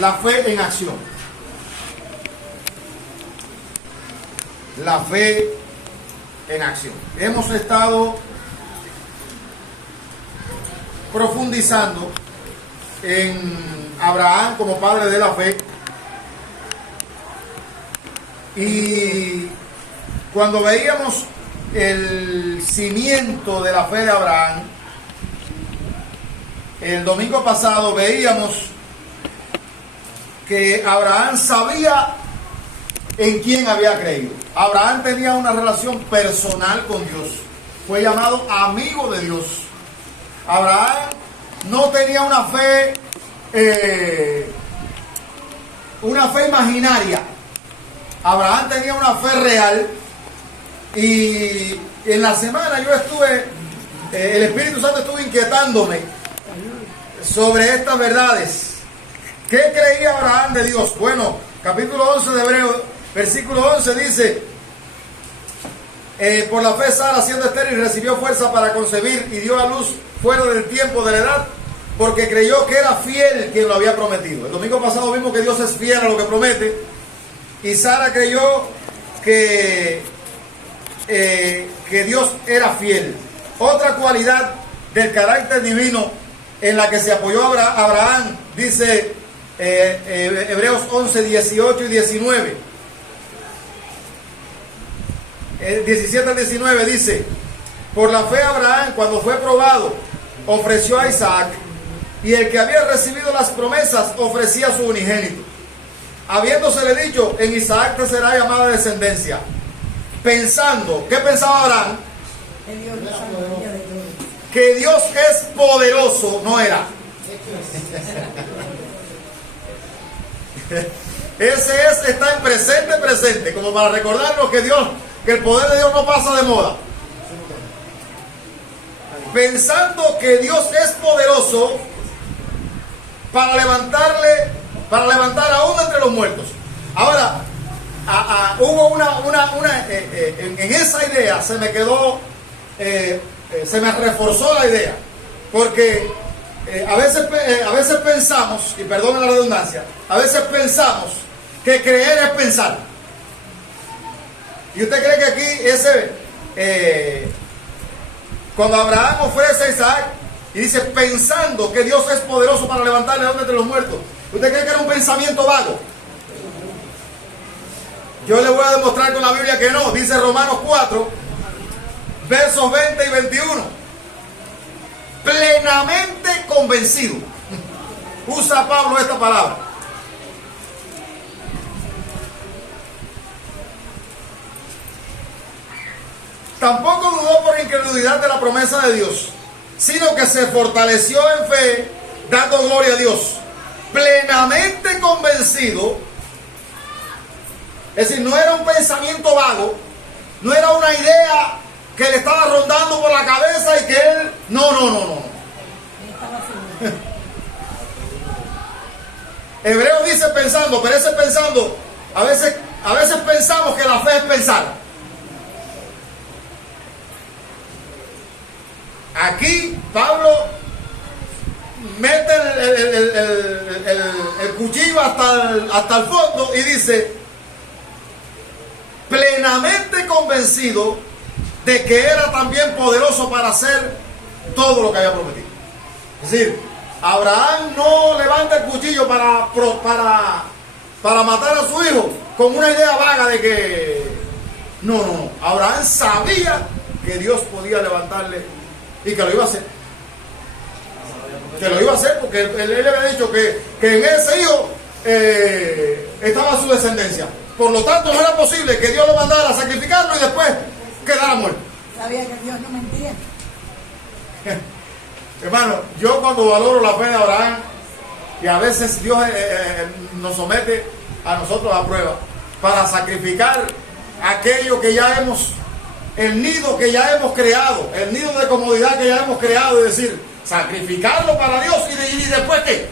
la fe en acción. La fe en acción. Hemos estado profundizando en Abraham como padre de la fe, y cuando veíamos el cimiento de la fe de Abraham, el domingo pasado veíamos que Abraham sabía en quién había creído. Abraham tenía una relación personal con Dios, fue llamado amigo de Dios. Abraham no tenía una fe imaginaria. Abraham tenía una fe real. Y en la semana yo estuve, el Espíritu Santo estuvo inquietándome sobre estas verdades. ¿Qué creía Abraham de Dios? Bueno, capítulo 11 de Hebreos, versículo 11 dice: por la fe Sara, siendo estéril, recibió fuerza para concebir y dio a luz fuera del tiempo de la edad, porque creyó que era fiel quien lo había prometido. El domingo pasado vimos que Dios es fiel a lo que promete, y Sara creyó que Dios era fiel. Otra cualidad del carácter divino en la que se apoyó Abraham, dice Hebreos 11, 18 y 19. 17 al 19 dice: por la fe Abraham, cuando fue probado, ofreció a Isaac, y el que había recibido las promesas ofrecía a su unigénito, habiéndosele dicho: en Isaac te será llamada descendencia. Pensando, ¿qué pensaba Abraham? Que Dios es poderoso, no era. Está en presente, como para recordarnos que el poder de Dios no pasa de moda. Pensando que Dios es poderoso para levantar aún entre los muertos. Ahora, hubo en esa idea se me quedó, se me reforzó la idea, porque a veces pensamos, y perdone la redundancia, a veces pensamos que creer es pensar. Y usted cree que aquí cuando Abraham ofrece a Isaac y dice pensando que Dios es poderoso para levantarle aún entre los muertos, ¿usted cree que era un pensamiento vago? Yo le voy a demostrar con la Biblia que no. Dice Romanos 4, versos 20 y 21. Plenamente convencido. Usa Pablo esta palabra. Tampoco dudó por incredulidad de la promesa de Dios, sino que se fortaleció en fe, dando gloria a Dios. Plenamente convencido. Es decir, no era un pensamiento vago, no era una idea que le estaba rondando por la cabeza y que él... No. Hebreo dice pensando, pero ese pensando, a veces pensamos que la fe es pensar. Aquí Pablo mete el cuchillo hasta el fondo y dice: plenamente convencido de que era también poderoso para hacer todo lo que había prometido. Es decir, Abraham no levanta el cuchillo para matar a su hijo con una idea vaga de que... No. Abraham sabía que Dios podía levantarle y que lo iba a hacer. Que lo iba a hacer porque él le había dicho que en ese hijo estaba su descendencia. Por lo tanto, no era posible que Dios lo mandara a sacrificarlo y después quedara muerto. Sabía que Dios no mentía. Hermano, yo cuando valoro la fe de Abraham, y a veces Dios nos somete a nosotros a prueba para sacrificar aquello que ya el nido que ya hemos creado, el nido de comodidad que ya hemos creado, es decir, sacrificarlo para Dios y después ¿qué?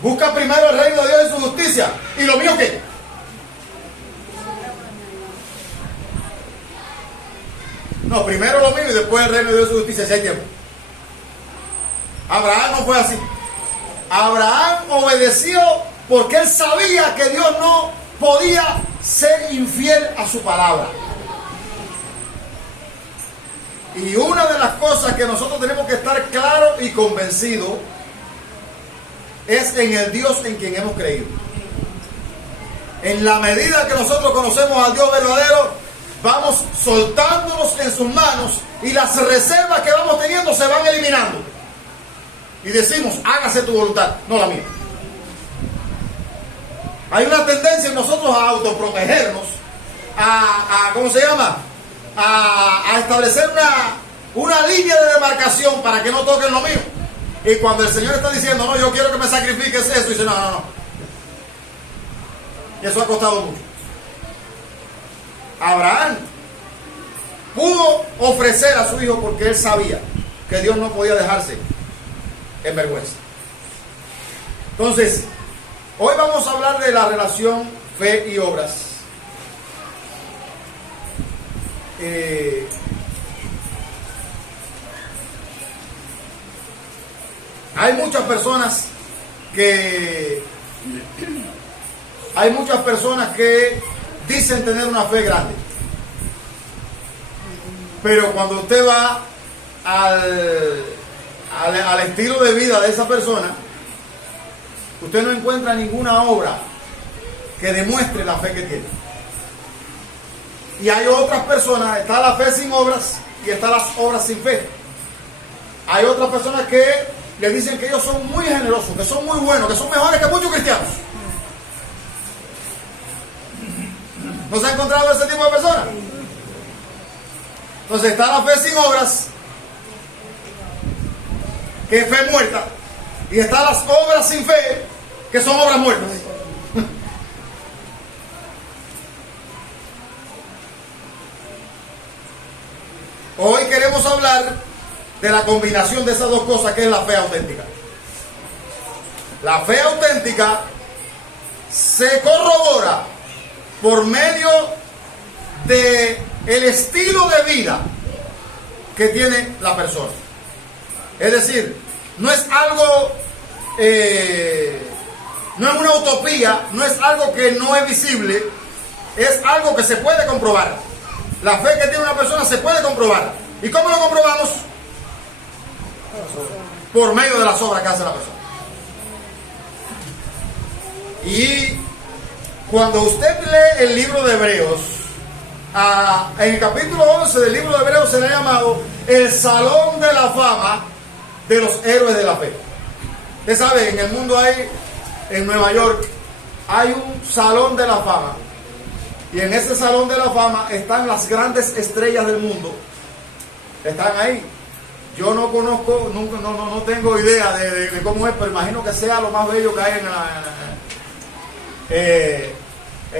Busca primero el reino de Dios y su justicia. ¿Y lo mío qué? No, primero lo mío y después el reino de Dios y su justicia, si hay tiempo. Abraham no fue así. Abraham obedeció porque él sabía que Dios no podía ser infiel a su palabra. Y una de las cosas que nosotros tenemos que estar claros y convencidos es en el Dios en quien hemos creído. En la medida que nosotros conocemos al Dios verdadero, vamos soltándonos en sus manos y las reservas que vamos teniendo se van eliminando. Y decimos, hágase tu voluntad, no la mía. Hay una tendencia en nosotros a autoprotegernos, ¿cómo se llama? A establecer una línea de demarcación para que no toquen lo mío. Y cuando el Señor está diciendo, no, yo quiero que me sacrifiques eso, dice, no. Y eso ha costado mucho. Abraham pudo ofrecer a su hijo porque él sabía que Dios no podía dejarse en vergüenza. Entonces, hoy vamos a hablar de la relación fe y obras. Hay muchas personas que dicen tener una fe grande, pero cuando usted va al estilo de vida de esa persona, usted no encuentra ninguna obra que demuestre la fe que tiene. Y hay otras personas, está la fe sin obras y está las obras sin fe. Hay otras personas que le dicen que ellos son muy generosos, que son muy buenos, que son mejores que muchos cristianos. ¿No se ha encontrado ese tipo de personas? Entonces está la fe sin obras, que es fe muerta, y está las obras sin fe, que son obras muertas. Hoy queremos hablar de la combinación de esas dos cosas, que es la fe auténtica. La fe auténtica se corrobora por medio de el estilo de vida que tiene la persona. Es decir, no es algo, no es una utopía, no es algo que no es visible, es algo que se puede comprobar. La fe que tiene una persona se puede comprobar. ¿Y cómo lo comprobamos? Por medio de las obras que hace la persona. Y cuando usted lee el libro de Hebreos, en el capítulo 11 del libro de Hebreos se le ha llamado el Salón de la Fama de los héroes de la fe. Usted sabe, en el mundo hay, en Nueva York, hay un Salón de la Fama. Y en ese Salón de la Fama están las grandes estrellas del mundo. Están ahí. Yo no conozco, no tengo idea de cómo es, pero imagino que sea lo más bello que hay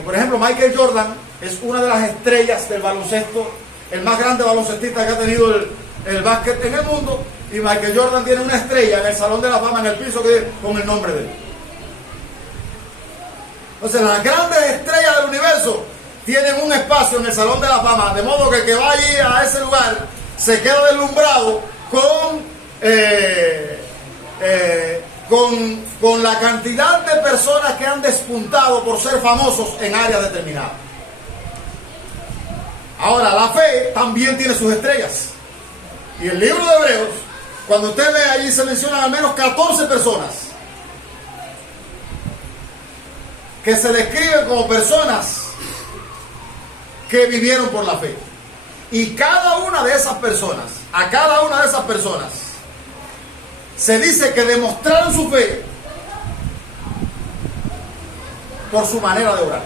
por ejemplo, Michael Jordan es una de las estrellas del baloncesto, el más grande baloncestista que ha tenido el básquet en el mundo, y Michael Jordan tiene una estrella en el Salón de la Fama en el piso con el nombre de él. Entonces las grandes estrellas del universo tienen un espacio en el Salón de la Fama, de modo que el que va allí a ese lugar se queda deslumbrado con la cantidad de personas que han despuntado por ser famosos en áreas determinadas. Ahora, la fe también tiene sus estrellas. Y el libro de Hebreos, cuando usted ve allí, se mencionan al menos 14 personas que se describen como personas que vivieron por la fe. Y cada una de esas personas, a cada una de esas personas, se dice que demostraron su fe por su manera de orar.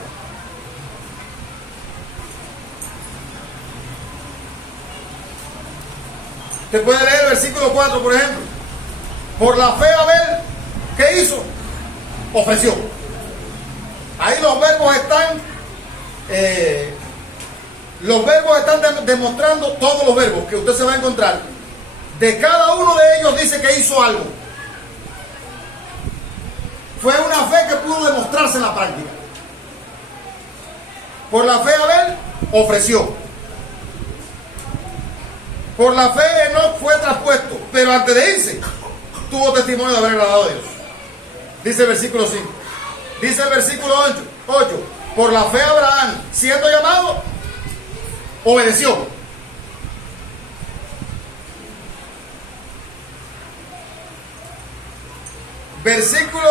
Usted puede leer el versículo 4, por ejemplo. Por la fe Abel, ¿qué hizo? Ofreció. Ahí los verbos están demostrando, todos los verbos que usted se va a encontrar. De cada uno de ellos dice que hizo algo. Fue una fe que pudo demostrarse en la práctica. Por la fe Abel ofreció. Por la fe Enoc fue traspuesto, pero antes de irse, tuvo testimonio de haber agradado a Dios. Dice el versículo 5. Dice el versículo 8. Por la fe Abraham, siendo llamado, obedeció. Versículo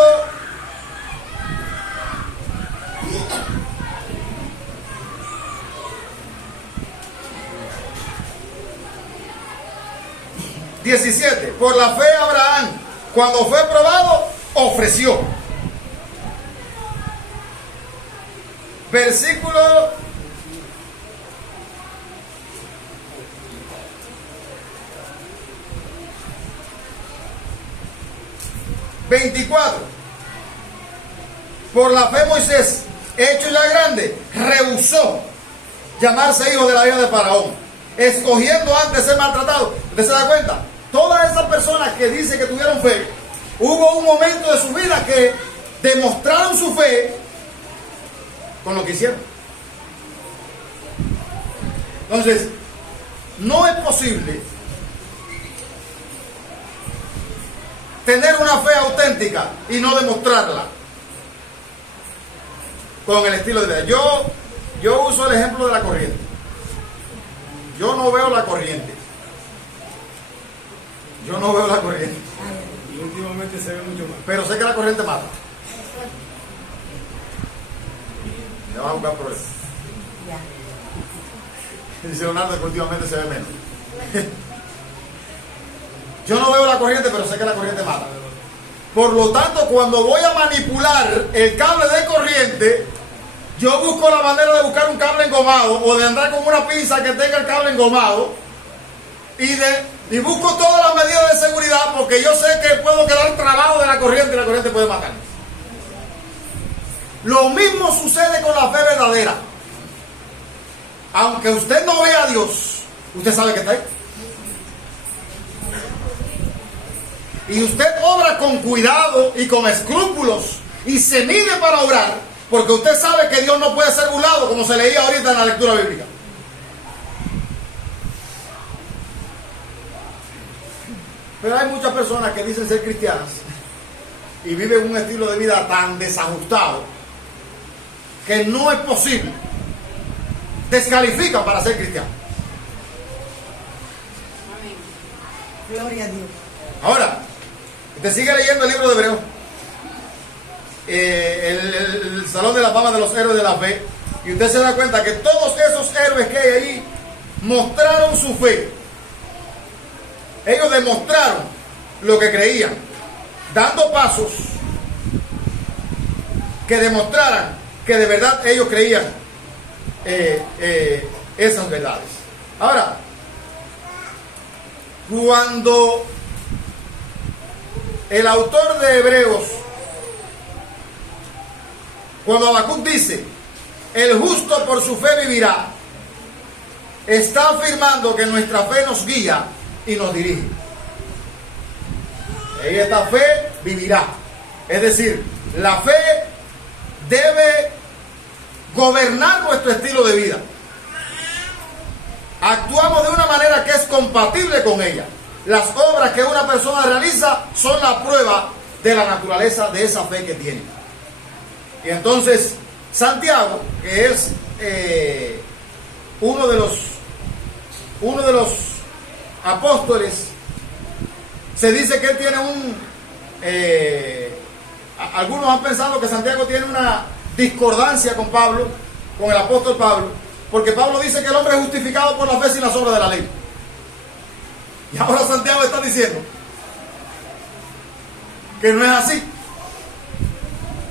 17. Por la fe Abraham, cuando fue probado, ofreció. Versículo 24. Por la fe Moisés, hecho ya grande, rehusó llamarse hijo de la hija de Faraón, escogiendo antes ser maltratado. ¿Usted se da cuenta? Todas esas personas que dicen que tuvieron fe, hubo un momento de su vida que demostraron su fe con lo que hicieron. Entonces, no es posible tener una fe auténtica y no demostrarla con el estilo de vida. Yo uso el ejemplo de la corriente. Yo no veo la corriente. Yo no veo la corriente. Y últimamente se ve mucho más. Pero sé que la corriente mata. Le va a jugar problemas. Dice Leonardo que últimamente se ve menos. Yo no veo la corriente, pero sé que la corriente mata. Por lo tanto, cuando voy a manipular el cable de corriente, yo busco la manera de buscar un cable engomado o de andar con una pinza que tenga el cable engomado y busco todas las medidas de seguridad porque yo sé que puedo quedar trabado de la corriente y la corriente puede matarme. Lo mismo sucede con la fe verdadera. Aunque usted no vea a Dios, usted sabe que está ahí. Y usted obra con cuidado y con escrúpulos y se mide para obrar, porque usted sabe que Dios no puede ser burlado, como se leía ahorita en la lectura bíblica. Pero hay muchas personas que dicen ser cristianas y viven un estilo de vida tan desajustado que no es posible. Descalifican para ser cristianos. Gloria a Dios. Ahora, usted sigue leyendo el libro de Hebreos, el Salón de la Fama de los Héroes de la Fe, y usted se da cuenta que todos esos héroes que hay ahí mostraron su fe. Ellos demostraron lo que creían, dando pasos que demostraran que de verdad ellos creían esas verdades. Ahora, cuando el autor de Hebreos, cuando Habacuc dice, el justo por su fe vivirá, está afirmando que nuestra fe nos guía y nos dirige. Y esta fe vivirá. Es decir, la fe debe gobernar nuestro estilo de vida. Actuamos de una manera que es compatible con ella. Las obras que una persona realiza son la prueba de la naturaleza de esa fe que tiene. Y entonces, Santiago, que es uno de los apóstoles, se dice que él tiene algunos han pensado que Santiago tiene una discordancia con Pablo, con el apóstol Pablo, porque Pablo dice que el hombre es justificado por la fe sin las obras de la ley. Y ahora Santiago está diciendo que no es así.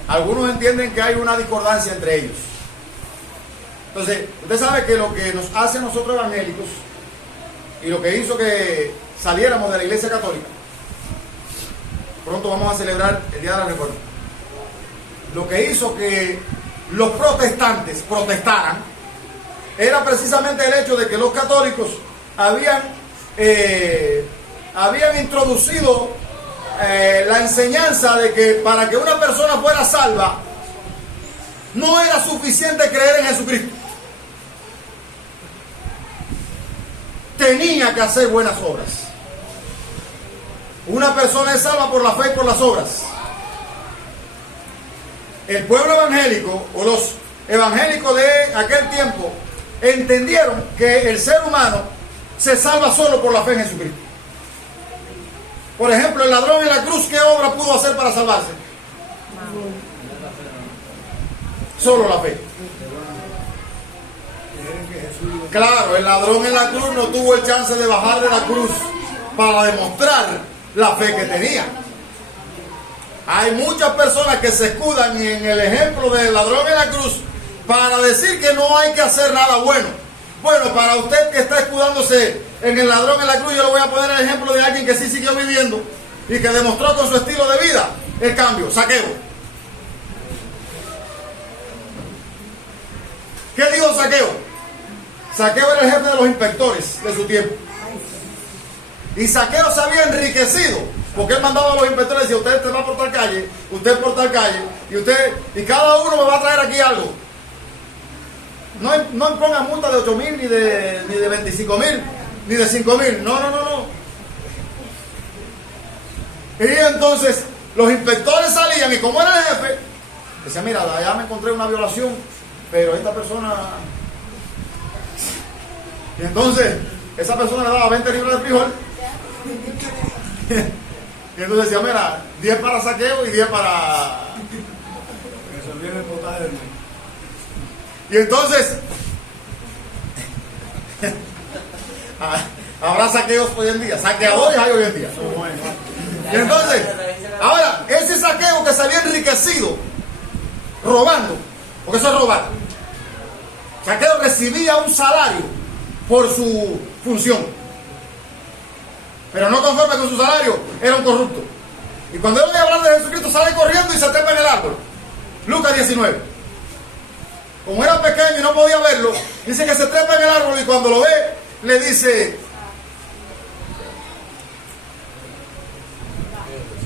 Algunos entienden que hay una discordancia entre ellos. Entonces, usted sabe que lo que nos hace a nosotros evangélicos y lo que hizo que saliéramos de la Iglesia Católica, pronto vamos a celebrar el Día de la Reforma, lo que hizo que los protestantes protestaran era precisamente el hecho de que los católicos habían introducido la enseñanza de que para que una persona fuera salva no era suficiente creer en Jesucristo, tenía que hacer buenas obras. Una persona es salva por la fe y por las obras. El pueblo evangélico o los evangélicos de aquel tiempo entendieron que el ser humano se salva solo por la fe en Jesucristo. Por ejemplo, el ladrón en la cruz, ¿qué obra pudo hacer para salvarse? Solo la fe. Claro, el ladrón en la cruz no tuvo el chance de bajar de la cruz para demostrar la fe que tenía. Hay muchas personas que se escudan en el ejemplo del ladrón en la cruz para decir que no hay que hacer nada bueno. Bueno, para usted que está escudándose en el ladrón en la cruz, yo le voy a poner el ejemplo de alguien que sí siguió viviendo y que demostró con su estilo de vida el cambio. Zaqueo. ¿Qué dijo Zaqueo? Zaqueo era el jefe de los inspectores de su tiempo. Y Zaqueo se había enriquecido porque él mandaba a los inspectores y decía: usted va por tal calle, usted por tal calle, y cada uno me va a traer aquí algo. No pongan multa de 8,000, ni de 25,000, ni de 5,000. No. Y entonces los inspectores salían y como era el jefe, decía: mira, allá me encontré una violación, pero esta persona... Y entonces esa persona le daba 20 libras de frijol. Y entonces decía: mira, 10 para Zaqueo y 10 para... Resolvieron el potaje del mes. Y entonces habrá saqueos hoy en día, saqueadores hay hoy en día. Y entonces, ahora, ese saqueo que se había enriquecido robando, porque eso es robar. Zaqueo recibía un salario por su función, pero no conforme con su salario, era un corrupto. Y cuando él oye hablar de Jesucristo, sale corriendo y se trepa en el árbol. Lucas 19. Como era pequeño y no podía verlo, dice que se trepa en el árbol y cuando lo ve, le dice: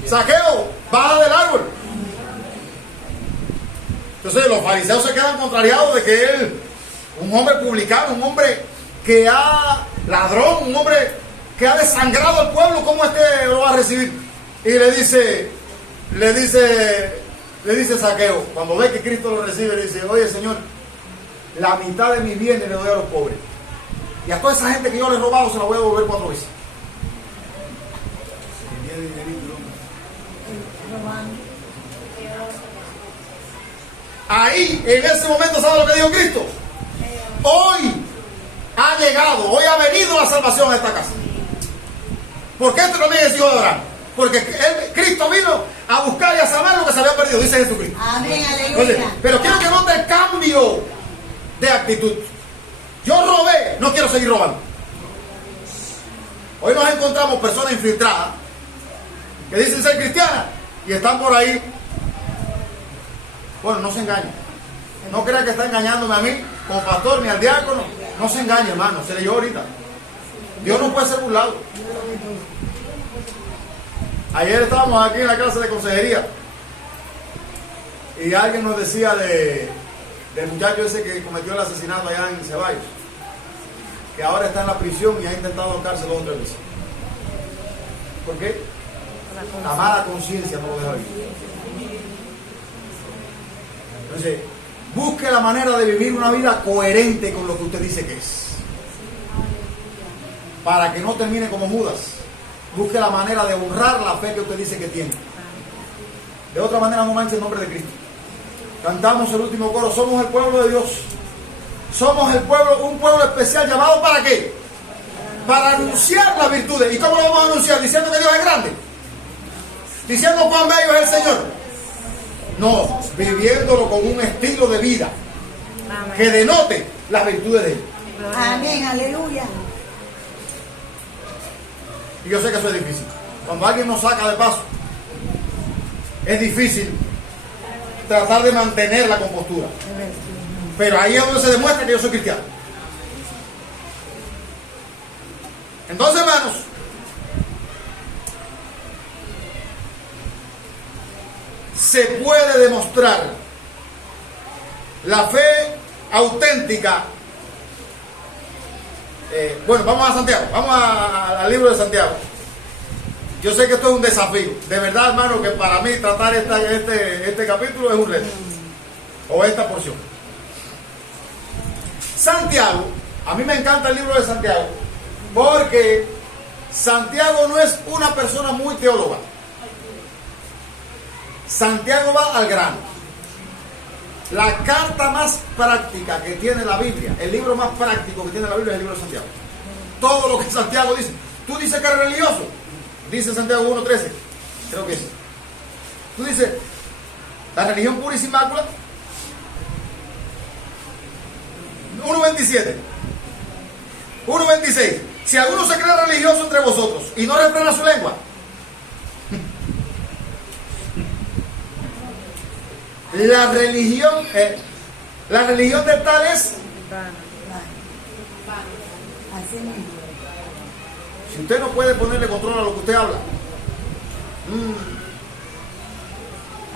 Zaqueo, baja del árbol. Entonces los fariseos se quedan contrariados de que él, un hombre publicano, un hombre que ha ladrón, un hombre que ha desangrado al pueblo, ¿cómo lo va a recibir? Y le dice Zaqueo, cuando ve que Cristo lo recibe, le dice: oye, Señor, la mitad de mis bienes le doy a los pobres, y a toda esa gente que yo le he robado se la voy a devolver 4 veces. Ahí, en ese momento, ¿sabe lo que dijo Cristo? Hoy ha llegado, hoy ha venido la salvación a esta casa. ¿Por qué este también es hijo de Abraham? Porque Cristo vino a buscar y a salvar lo que se había perdido, dice Jesucristo. Amén, aleluya. Entonces, pero quiero que note el cambio de actitud. Yo robé, no quiero seguir robando. Hoy nos encontramos personas infiltradas que dicen ser cristianas y están por ahí. Bueno, no se engañen. No crean que está engañándome a mí como pastor ni al diácono. No se engañe, hermano. Se leyó ahorita. Dios no puede ser burlado. Ayer estábamos aquí en la clase de consejería y alguien nos decía del muchacho ese que cometió el asesinato allá en Ceballos, que ahora está en la prisión y ha intentado ahorcarse 2 o 3 veces. ¿Por qué? La mala conciencia no lo deja vivir. Entonces, busque la manera de vivir una vida coherente con lo que usted dice que es, para que no termine como Judas. Busque la manera de honrar la fe que usted dice que tiene. De otra manera no manche el nombre de Cristo. Cantamos el último coro: somos el pueblo de Dios. Somos el pueblo, un pueblo especial llamado ¿para qué? Para anunciar las virtudes. ¿Y cómo lo vamos a anunciar? Diciendo que Dios es grande. Diciendo cuán bello es el Señor. No, viviéndolo con un estilo de vida que denote las virtudes de Él. Amén, aleluya. Y yo sé que eso es difícil. Cuando alguien nos saca de paso, es difícil tratar de mantener la compostura. Pero ahí es donde se demuestra que yo soy cristiano. Entonces, hermanos, se puede demostrar la fe auténtica. Bueno, vamos a Santiago, vamos al libro de Santiago. Yo sé que esto es un desafío. De verdad, hermano, que para mí tratar este capítulo es un reto. O esta porción. Santiago, a mí me encanta el libro de Santiago, porque Santiago no es una persona muy teóloga. Santiago va al grano. La carta más práctica que tiene la Biblia, el libro más práctico que tiene la Biblia es el libro de Santiago. Todo lo que Santiago dice. Tú dices que eres religioso. Dice Santiago 1:13. Creo que es. Tú dices, la religión pura y sin mácula. 1:27. 1:26. Si alguno se cree religioso entre vosotros y no refrena su lengua, la religión de tal es. Así mismo. Si usted no puede ponerle control a lo que usted habla,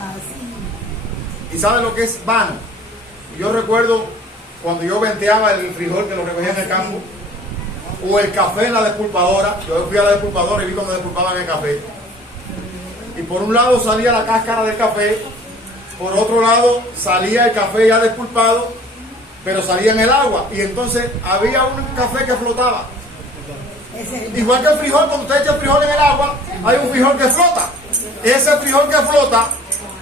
Así. y sabe lo que es vano. Yo recuerdo cuando yo venteaba el frijol que lo recogía en el campo, o el café en la despulpadora. Yo fui a la despulpadora y vi cómo despulpaban el café. Y por un lado salía la cáscara del café, por otro lado salía el café ya despulpado, pero salía en el agua. Y entonces había un café que flotaba. Igual que el frijol, cuando usted echa el frijol en el agua, hay un frijol que flota. Ese frijol que flota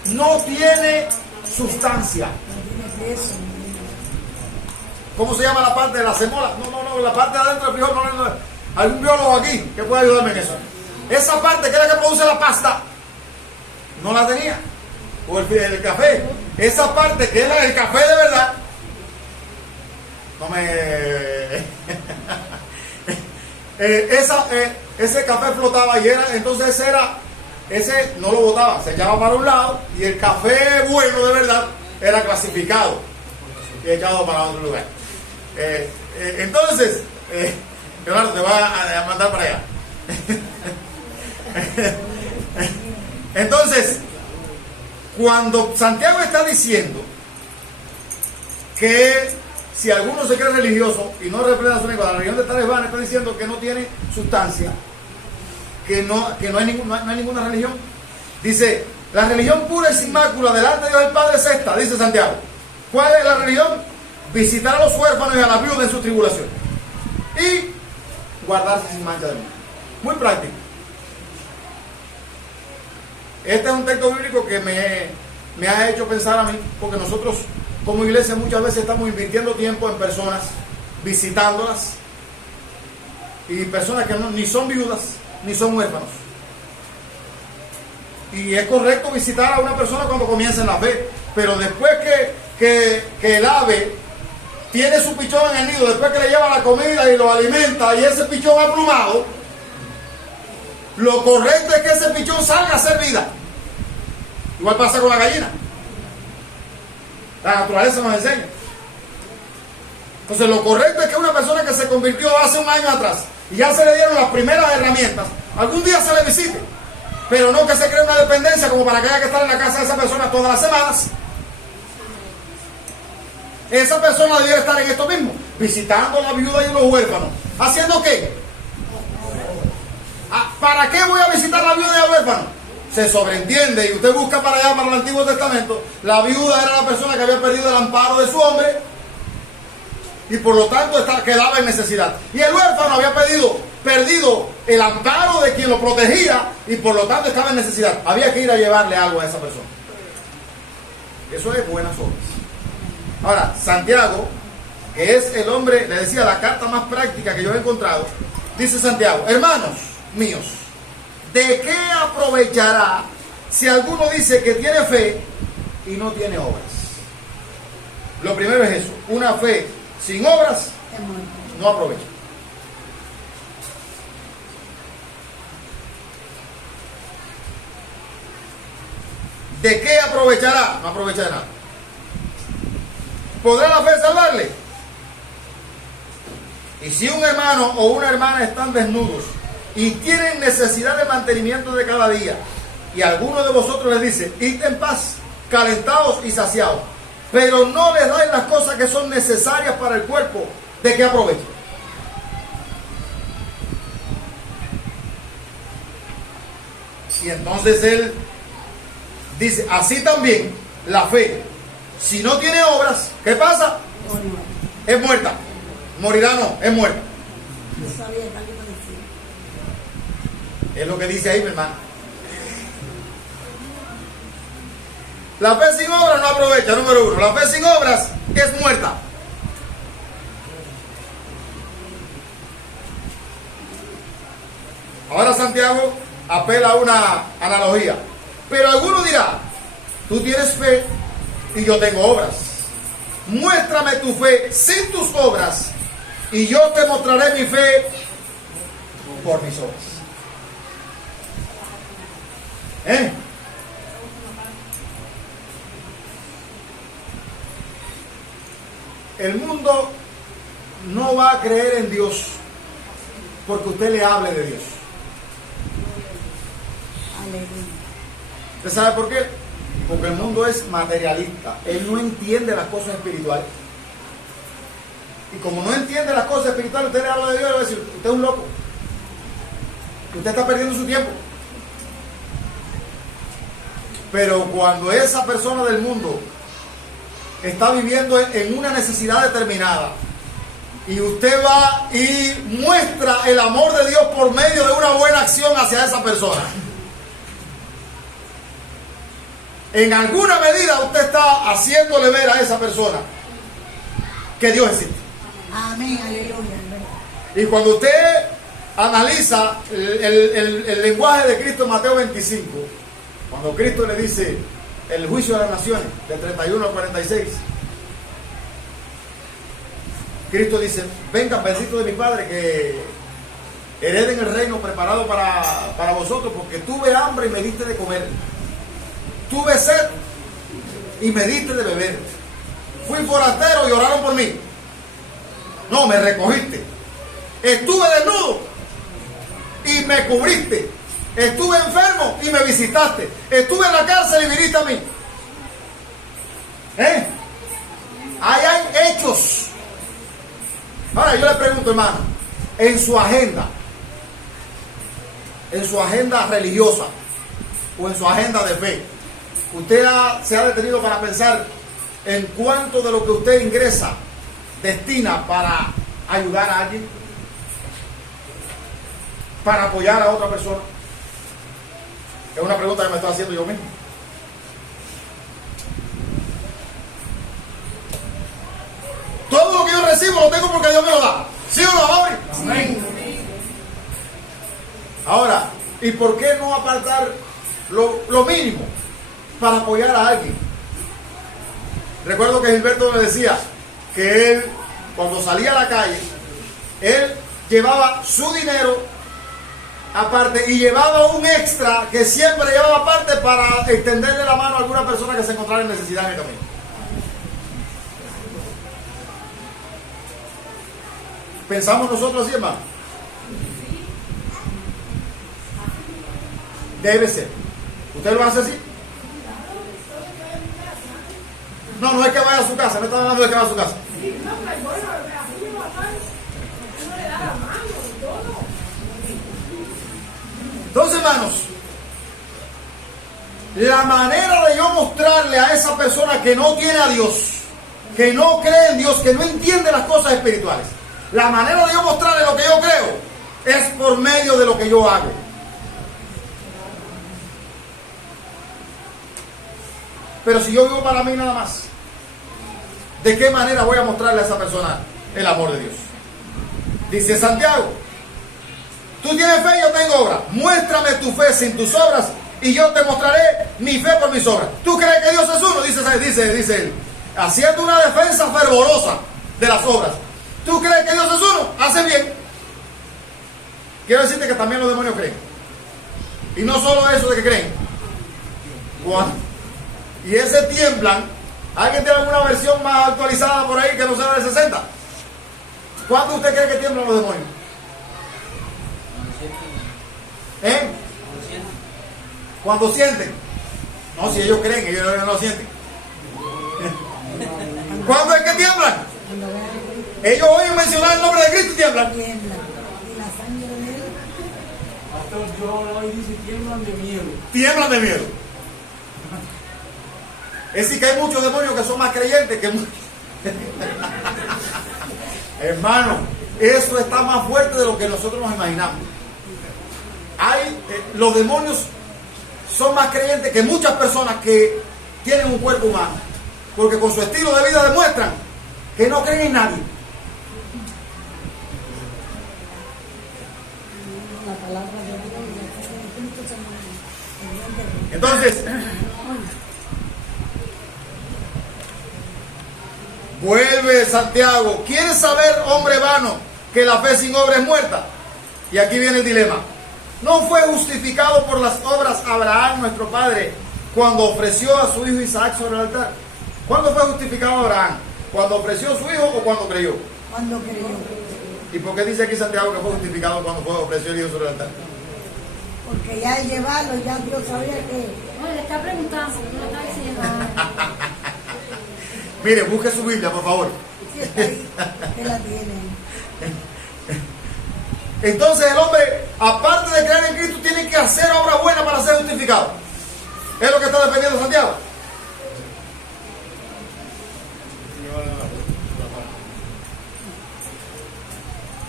no tiene sustancia. ¿Cómo se llama la parte de la semola? No, la parte de adentro del frijol. No. ¿Algún biólogo aquí que pueda ayudarme en eso? Esa parte que es la que produce la pasta, no la tenía. O el café. Esa parte que es la del café de verdad, ese café flotaba y entonces ese no lo botaba, se echaba para un lado y el café bueno de verdad era clasificado y echado para otro lugar. Entonces, Leonardo te va a mandar para allá. Entonces, cuando Santiago está diciendo que si alguno se cree religioso y no refrena su lengua, la religión de tal es vana, está diciendo que no tiene sustancia, que no hay ninguna religión. Dice, la religión pura y sin mácula delante de Dios el Padre es esta, dice Santiago. ¿Cuál es la religión? Visitar a los huérfanos y a las viudas en su tribulación y guardarse sin mancha de mundo. Muy práctico. Este es un texto bíblico que me ha hecho pensar a mí, porque nosotros como iglesia muchas veces estamos invirtiendo tiempo en personas, visitándolas, y personas que ni son viudas ni son huérfanos. Y es correcto visitar a una persona cuando comienza en la fe, pero después que el ave tiene su pichón en el nido, después que le lleva la comida y lo alimenta y ese pichón aplumado, lo correcto es que ese pichón salga a hacer vida. Igual pasa con la gallina. La naturaleza nos enseña. Entonces lo correcto es que una persona que se convirtió hace un año atrás y ya se le dieron las primeras herramientas, algún día se le visite, pero no que se cree una dependencia como para que haya que estar en la casa de esa persona todas las semanas. Esa persona debiera estar en esto mismo, visitando a la viuda y a los huérfanos. ¿Haciendo qué? ¿Para qué voy a visitar a la viuda y al huérfano? Se sobreentiende, y usted busca para allá, para el Antiguo Testamento, la viuda era la persona que había perdido el amparo de su hombre y por lo tanto quedaba en necesidad. Y el huérfano había perdido el amparo de quien lo protegía y por lo tanto estaba en necesidad. Había que ir a llevarle algo a esa persona. Eso es buenas obras. Ahora, Santiago, que es el hombre, le decía, la carta más práctica que yo he encontrado, dice Santiago, hermanos míos, ¿de qué aprovechará si alguno dice que tiene fe y no tiene obras? Lo primero es eso, una fe sin obras no aprovecha. ¿De qué aprovechará? No aprovecha de nada. ¿Podrá la fe salvarle? Y si un hermano o una hermana están desnudos y tienen necesidad de mantenimiento de cada día, y alguno de vosotros les dice, id en paz, calentados y saciados, pero no les dais las cosas que son necesarias para el cuerpo, ¿de qué aprovecha? Y entonces él dice, así también la fe, si no tiene obras, ¿qué pasa? Es muerta. Morirá no, es muerta. Yo sabía que algo me decía. Es lo que dice ahí, mi hermano. La fe sin obras no aprovecha, número uno. La fe sin obras es muerta. Ahora Santiago apela a una analogía. Pero alguno dirá, tú tienes fe y yo tengo obras. Muéstrame tu fe sin tus obras y yo te mostraré mi fe por mis obras. ¿Eh? El mundo no va a creer en Dios porque usted le hable de Dios. Aleluya. ¿Usted sabe por qué? Porque el mundo es materialista. Él no entiende las cosas espirituales. Y como no entiende las cosas espirituales, usted le habla de Dios y le va a decir, usted es un loco. Usted está perdiendo su tiempo. Pero cuando esa persona del mundo está viviendo en una necesidad determinada y usted va y muestra el amor de Dios por medio de una buena acción hacia esa persona, en alguna medida usted está haciéndole ver a esa persona que Dios existe. Amén, aleluya. Y cuando usted analiza el lenguaje de Cristo en Mateo 25, cuando Cristo le dice el juicio de las naciones, del 31 al 46, Cristo dice, vengan, benditos de mi Padre, que hereden el reino preparado para vosotros, porque tuve hambre y me diste de comer, tuve sed y me diste de beber, fui forastero y oraron por mí, no, me recogiste, estuve desnudo y me cubriste, estuve enfermo y me visitaste, estuve en la cárcel y viniste a mí. Ahí hay hechos. Ahora yo le pregunto, hermano, en su agenda religiosa o en su agenda de fe, ¿usted se ha detenido para pensar en cuánto de lo que usted ingresa destina para ayudar a alguien? ¿Para apoyar a otra persona? Es una pregunta que me estoy haciendo yo mismo. Todo lo que yo recibo lo tengo porque Dios me lo da. ¿Sí o no, Amaury? Amén. Ahora, ¿y por qué no apartar lo mínimo para apoyar a alguien? Recuerdo que Gilberto me decía que él, cuando salía a la calle, él llevaba su dinero aparte y llevaba un extra que siempre llevaba aparte para extenderle la mano a alguna persona que se encontrara en necesidad en el camino. ¿Pensamos nosotros así, hermano? Debe ser. ¿Usted lo hace así? No, no es que vaya a su casa, no está hablando de que vaya a su casa. Entonces, hermanos, la manera de yo mostrarle a esa persona que no tiene a Dios, que no cree en Dios, que no entiende las cosas espirituales, la manera de yo mostrarle lo que yo creo es por medio de lo que yo hago. Pero si yo vivo para mí nada más, ¿de qué manera voy a mostrarle a esa persona el amor de Dios? Dice Santiago, tú tienes fe y yo tengo obras. Muéstrame tu fe sin tus obras y yo te mostraré mi fe por mis obras. ¿Tú crees que Dios es uno? Dice él, haciendo una defensa fervorosa de las obras. ¿Tú crees que Dios es uno? Hace bien. Quiero decirte que también los demonios creen. Y no solo eso de que creen. Y ese tiemblan. ¿Alguien tiene alguna versión más actualizada por ahí que no sea de 60? ¿Cuándo usted cree que tiemblan los demonios? Cuando sienten. No, si ellos creen, ellos no lo sienten. ¿Cuándo es que tiemblan? Ellos oyen mencionar el nombre de Cristo y tiemblan. Y la sangre de él. pastor, yo hoy dice tiemblan de miedo. Tiemblan de miedo. Es decir, que hay muchos demonios que son más creyentes que... Hermano, eso está más fuerte de lo que nosotros nos imaginamos. Los demonios son más creyentes que muchas personas que tienen un cuerpo humano, porque con su estilo de vida demuestran que no creen en nadie. La palabra de Dios y el Espíritu Santo. Entonces, vuelve Santiago. ¿Quieres saber, hombre vano, que la fe sin obra es muerta? Y aquí viene el dilema. ¿No fue justificado por las obras Abraham, nuestro padre, cuando ofreció a su hijo Isaac sobre el altar? ¿Cuándo fue justificado Abraham? ¿Cuando ofreció a su hijo o cuando creyó? Cuando creyó. ¿Y por qué dice aquí Santiago que fue justificado cuando ofreció el hijo sobre el altar? Porque ya al llevarlo, ya Dios sabía que... No, le está preguntando, no le está diciendo. Mire, busque su Biblia, por favor. Sí, está ahí, que la tiene. Entonces el hombre, aparte de creer en Cristo, tiene que hacer obra buena para ser justificado. Es lo que está defendiendo Santiago.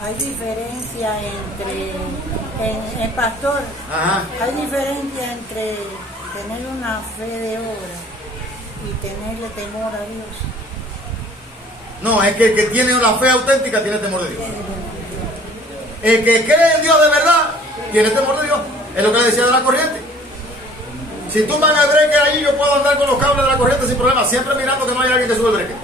Hay diferencia entre, el pastor, Ajá. hay diferencia entre tener una fe de obra y tenerle temor a Dios. No, es que el que tiene una fe auténtica tiene temor de Dios. El que cree en Dios de verdad tiene temor de Dios. Es lo que le decía de la corriente. Si tú vas al breque ahí, yo puedo andar con los cables de la corriente sin problema, siempre mirando que no haya alguien que sube el breque.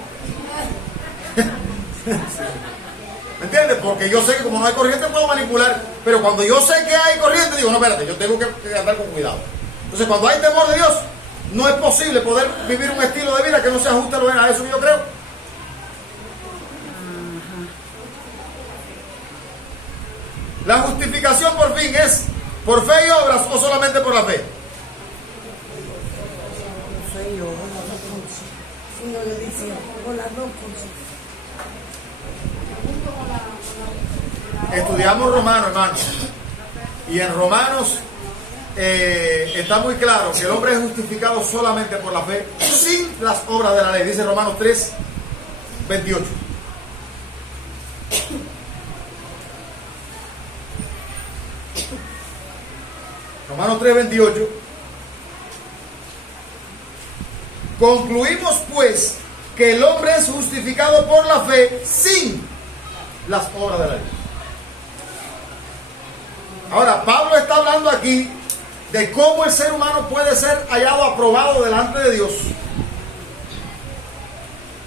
¿Me entiendes? Porque yo sé que como no hay corriente puedo manipular, pero cuando yo sé que hay corriente, digo, no, espérate, yo tengo que andar con cuidado. Entonces, cuando hay temor de Dios, no es posible poder vivir un estilo de vida que no se ajuste a eso que yo creo. La justificación por fin es por fe y obras o solamente por la fe. Fe y obra. Sí, yo le decía, por las dos cosas. Estudiamos Romanos, hermanos. Y en Romanos está muy claro que el hombre es justificado solamente por la fe, sin las obras de la ley. Dice Romanos 3, 28. Romanos 3, 28. Concluimos pues que el hombre es justificado por la fe sin las obras de la ley. Ahora, Pablo está hablando aquí de cómo el ser humano puede ser hallado aprobado delante de Dios.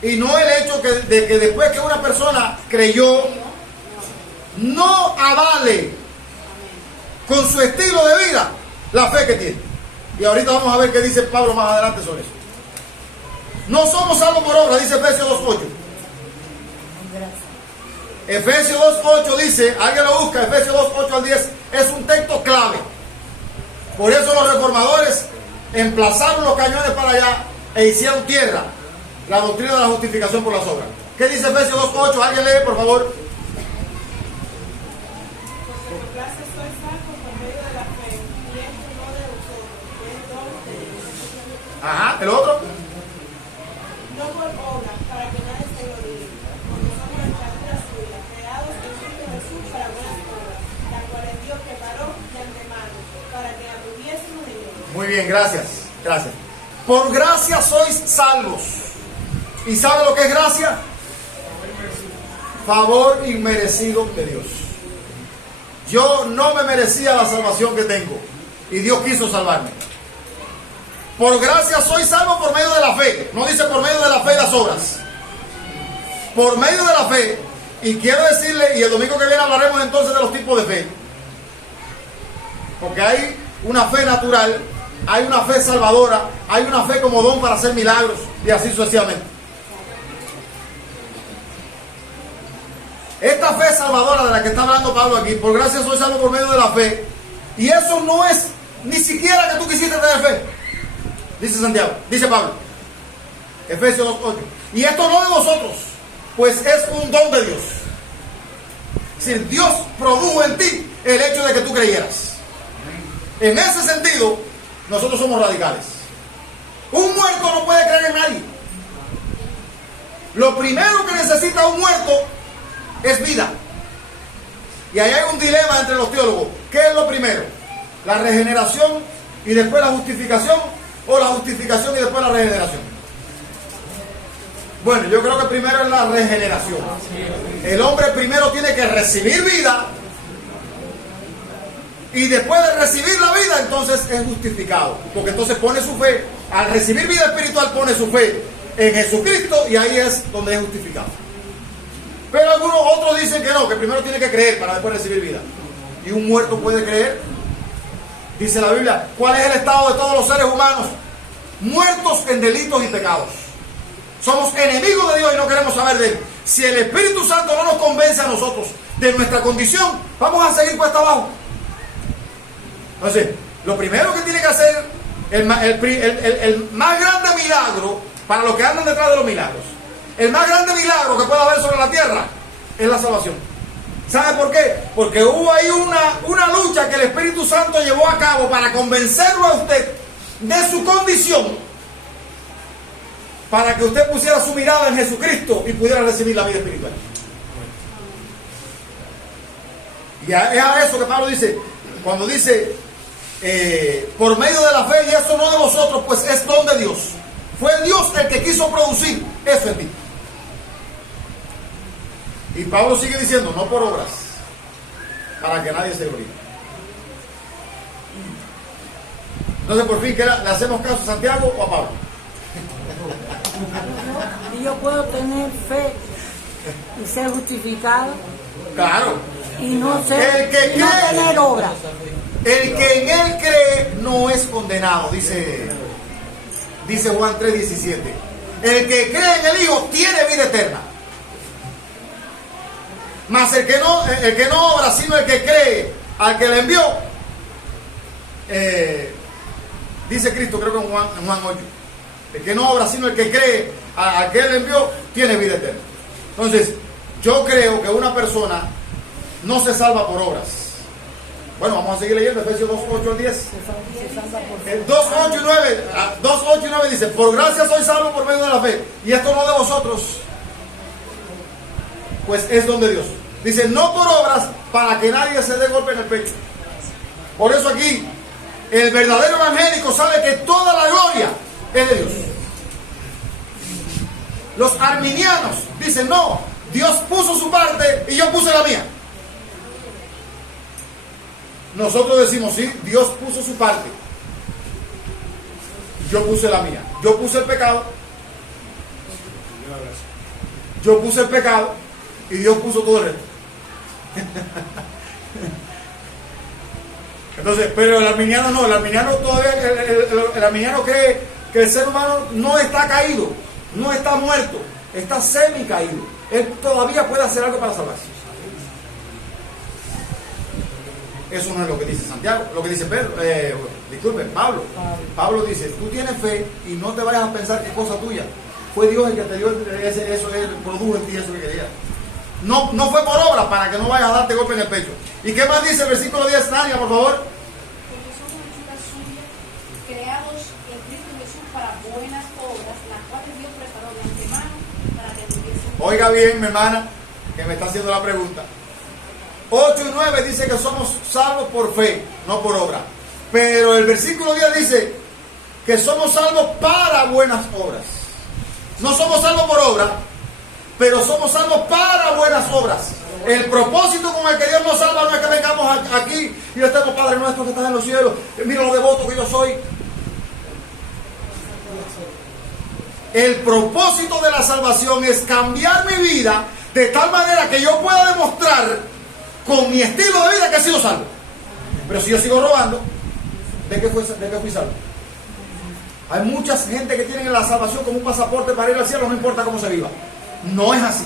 Y no el hecho de que después que una persona creyó, no avale con su estilo de vida la fe que tiene. Y ahorita vamos a ver qué dice Pablo más adelante sobre eso. No somos salvos por obra, dice Efesios 2.8. Efesios 2.8 dice, alguien lo busca, Efesios 2.8 al 10, es un texto clave. Por eso los reformadores emplazaron los cañones para allá e hicieron tierra la doctrina de la justificación por las obras. ¿Qué dice Efesios 2.8? ¿Alguien lee, por favor? Ajá, ¿el otro? No por obra, para que nadie se gloríe, porque somos criaturas suyas, creados en Cristo Jesús para buenas obras, las cuales Dios preparó de antemano, para que anduviésemos en ellas. Muy bien, gracias, gracias. Por gracia sois salvos. ¿Y sabe lo que es gracia? Favor inmerecido de Dios. Yo no me merecía la salvación que tengo y Dios quiso salvarme. Por gracia soy salvo por medio de la fe. No dice por medio de la fe y las obras. Por medio de la fe. Y quiero decirle, y el domingo que viene hablaremos entonces de los tipos de fe. Porque hay una fe natural, hay una fe salvadora, hay una fe como don para hacer milagros y así sucesivamente. Esta fe salvadora de la que está hablando Pablo aquí, por gracia soy salvo por medio de la fe. Y eso no es ni siquiera que tú quisiste tener fe. Dice Santiago, dice Pablo, Efesios 2.8. Y esto no de vosotros, pues es un don de Dios. Es decir, Dios produjo en ti el hecho de que tú creyeras. En ese sentido, nosotros somos radicales. Un muerto no puede creer en nadie. Lo primero que necesita un muerto es vida. Y ahí hay un dilema entre los teólogos. ¿Qué es lo primero? ¿La regeneración y después la justificación? ¿O la justificación y después la regeneración? Bueno, yo creo que primero es la regeneración. El hombre primero tiene que recibir vida. Y después de recibir la vida, entonces es justificado. Porque entonces pone su fe. Al recibir vida espiritual pone su fe en Jesucristo y ahí es donde es justificado. Pero algunos otros dicen que no, que primero tiene que creer para después recibir vida. ¿Y un muerto puede creer? Dice la Biblia, ¿cuál es el estado de todos los seres humanos? Muertos en delitos y pecados. Somos enemigos de Dios y no queremos saber de Él. Si el Espíritu Santo no nos convence a nosotros de nuestra condición, vamos a seguir cuesta abajo. Entonces, lo primero que tiene que hacer el más grande milagro para los que andan detrás de los milagros, el más grande milagro que pueda haber sobre la tierra es la salvación. ¿Sabe por qué? Porque hubo ahí una lucha que el Espíritu Santo llevó a cabo para convencerlo a usted de su condición, para que usted pusiera su mirada en Jesucristo y pudiera recibir la vida espiritual. Y es a eso que Pablo dice, cuando dice, por medio de la fe, y eso no de vosotros, pues es don de Dios. Fue Dios el que quiso producir eso en ti. Y Pablo sigue diciendo, no por obras, para que nadie se gloríe. Entonces, por fin, ¿le hacemos caso a Santiago o a Pablo? Y yo puedo tener fe y ser justificado Claro. y no ser, El que no cree. tener obras. El que en Él cree no es condenado, dice Juan 3:17. El que cree en el Hijo tiene vida eterna. Mas el que no obra, sino el que cree al que le envió, dice Cristo, creo que en Juan 8. El que no obra, sino el que cree al que Él le envió, tiene vida eterna. Entonces, yo creo que una persona no se salva por obras. Bueno, vamos a seguir leyendo Efesios 2:8 al 10. 2:8 y 9 dice, por gracia soy salvo por medio de la fe, y esto no de vosotros, pues es don de Dios. Dice, no por obras, para que nadie se dé golpe en el pecho. Por eso aquí, el verdadero evangélico sabe que toda la gloria es de Dios. Los arminianos dicen, no, Dios puso su parte y yo puse la mía. Nosotros decimos, sí, Dios puso su parte, yo puse la mía. Yo puse el pecado, y Dios puso todo el resto. Entonces, pero el arminiano no, el arminiano todavía, el arminiano cree que el ser humano no está caído, no está muerto, está semi caído. Él todavía puede hacer algo para salvarse. Eso no es lo que dice Santiago, lo que dice Pablo. Pablo dice, tú tienes fe y no te vayas a pensar que es cosa tuya. Fue Dios el que te dio eso, él produjo en ti eso que quería. No fue por obra, para que no vayas a darte golpe en el pecho. ¿Y qué más dice el versículo 10, Nania, por favor? Porque somos hechura suya, creados en Cristo Jesús para buenas obras, las cuales Dios preparó de antemano para que tuviésemos. Oiga bien, mi hermana, que me está haciendo la pregunta. 8 y 9 dice que somos salvos por fe, no por obra. Pero el versículo 10 dice que somos salvos para buenas obras. No somos salvos por obra, pero somos salvos para buenas obras. El propósito con el que Dios nos salva no es que vengamos aquí y estemos, Padre nuestro que estás en los cielos, mira lo devoto que yo soy. El propósito de la salvación es cambiar mi vida de tal manera que yo pueda demostrar con mi estilo de vida que he sido salvo. Pero si yo sigo robando, ¿de qué fui salvo? Hay mucha gente que tiene la salvación como un pasaporte para ir al cielo, no importa cómo se viva. No es así.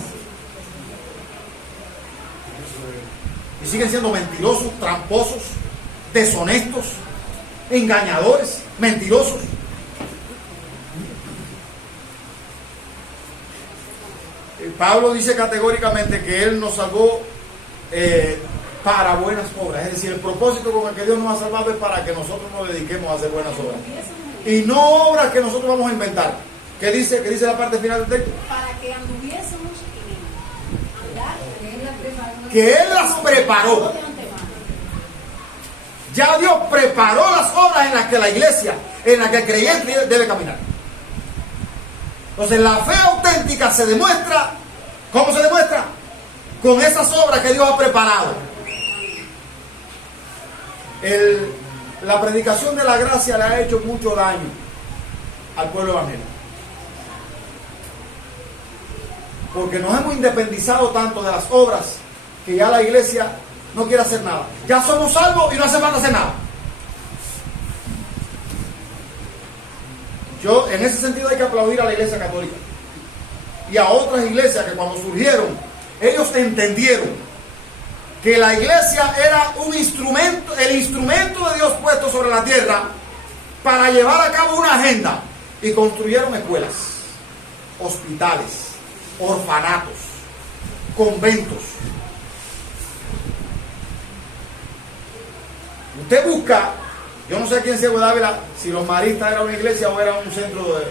Y siguen siendo mentirosos, tramposos, deshonestos, engañadores, mentirosos. Pablo dice categóricamente que Él nos salvó para buenas obras. Es decir, el propósito con el que Dios nos ha salvado es para que nosotros nos dediquemos a hacer buenas obras. Y no obras que nosotros vamos a inventar. ¿Qué dice la parte final del texto? Para que anduviésemos en él. Andar. Que Él las preparó. De antemano. Ya Dios preparó las obras en las que la iglesia, en las que el creyente debe caminar. Entonces la fe auténtica se demuestra. ¿Cómo se demuestra? Con esas obras que Dios ha preparado. La predicación de la gracia le ha hecho mucho daño al pueblo evangélico. Porque nos hemos independizado tanto de las obras que ya la iglesia no quiere hacer nada. Ya somos salvos y no hace falta hacer nada. Yo, en ese sentido, hay que aplaudir a la iglesia católica y a otras iglesias que cuando surgieron, ellos entendieron que la iglesia era un instrumento, el instrumento de Dios puesto sobre la tierra para llevar a cabo una agenda, y construyeron escuelas, hospitales, orfanatos, conventos. Usted busca, yo no sé quién Ciego de Ávila, si los maristas era una iglesia o era un centro de...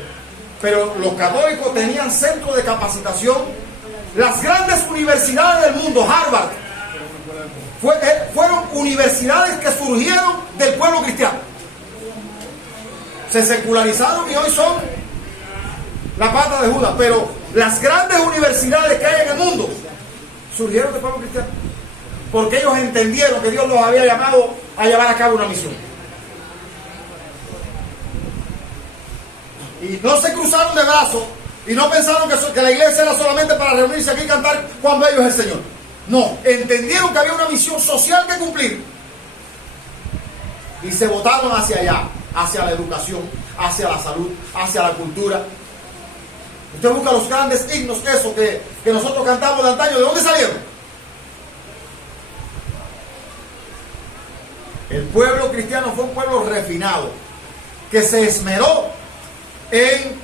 Pero los católicos tenían centros de capacitación. Las grandes universidades del mundo, Harvard, fueron universidades que surgieron del pueblo cristiano. Se secularizaron y hoy son la pata de Judas. Pero las grandes universidades que hay en el mundo surgieron del pueblo cristiano, porque ellos entendieron que Dios los había llamado a llevar a cabo una misión. Y no se cruzaron de brazos y no pensaron que la iglesia era solamente para reunirse aquí y cantar cuando ellos es el Señor. No, entendieron que había una misión social que cumplir y se botaron hacia allá, hacia la educación, hacia la salud, hacia la cultura. Usted busca los grandes himnos, esos que nosotros cantamos de antaño, ¿de dónde salieron? El pueblo cristiano fue un pueblo refinado, que se esmeró en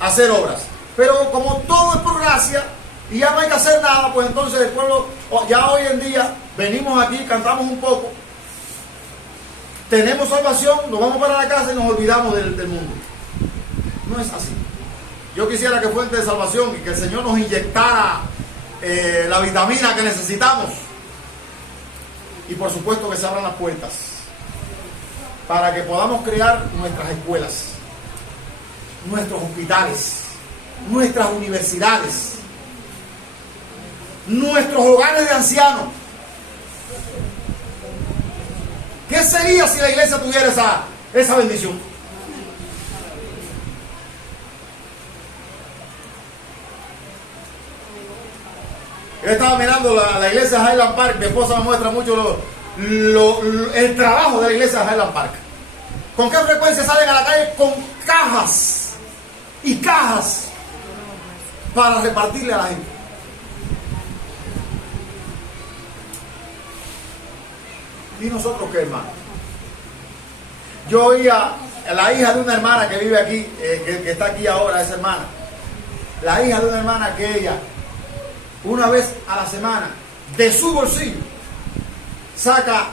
hacer obras. Pero como todo es por gracia y ya no hay que hacer nada, pues entonces el pueblo, ya hoy en día, venimos aquí, cantamos un poco, tenemos salvación, nos vamos para la casa y nos olvidamos del mundo. No es así. Yo quisiera que fuente de salvación y que el Señor nos inyectara la vitamina que necesitamos, y por supuesto que se abran las puertas para que podamos crear nuestras escuelas, nuestros hospitales, nuestras universidades, nuestros hogares de ancianos. ¿Qué sería si la iglesia tuviera esa bendición? Yo estaba mirando la iglesia de Highland Park. Mi esposa me muestra mucho el trabajo de la iglesia de Highland Park. ¿Con qué frecuencia salen a la calle? Con cajas y cajas para repartirle a la gente. ¿Y nosotros qué, hermano? Yo oía a la hija de una hermana que vive aquí, que está aquí ahora, esa hermana. La hija de una hermana que ella, una vez a la semana, de su bolsillo, saca,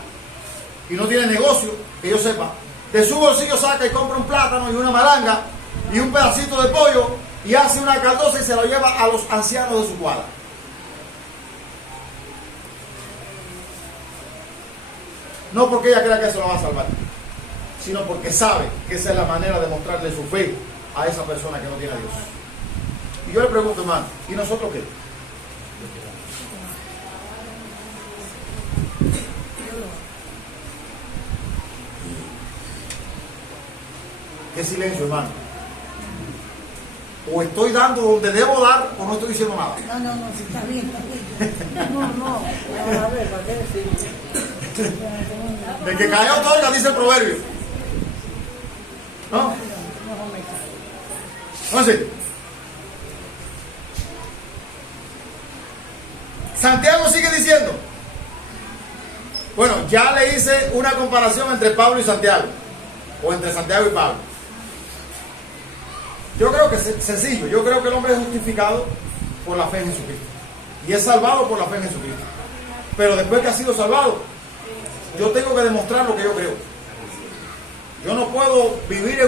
y no tiene negocio, que yo sepa, de su bolsillo saca y compra un plátano y una malanga y un pedacito de pollo y hace una caldosa y se lo lleva a los ancianos de su cuadra. No porque ella crea que eso lo va a salvar, sino porque sabe que esa es la manera de mostrarle su fe a esa persona que no tiene a Dios. Y yo le pregunto, hermano, ¿y nosotros qué? ¿Qué silencio, hermano? O estoy dando donde debo dar o no estoy diciendo nada. No, si está bien, está bien. No, a ver, ¿para qué decir? De que cayó otorga, dice el proverbio. ¿No? Entonces, Santiago sigue diciendo. Bueno, ya le hice una comparación entre Pablo y Santiago, o entre Santiago y Pablo. Yo creo que es sencillo. Yo creo que el hombre es justificado por la fe en Jesucristo. Y es salvado por la fe en Jesucristo. Pero después que ha sido salvado, yo tengo que demostrar lo que yo creo. Yo no puedo vivir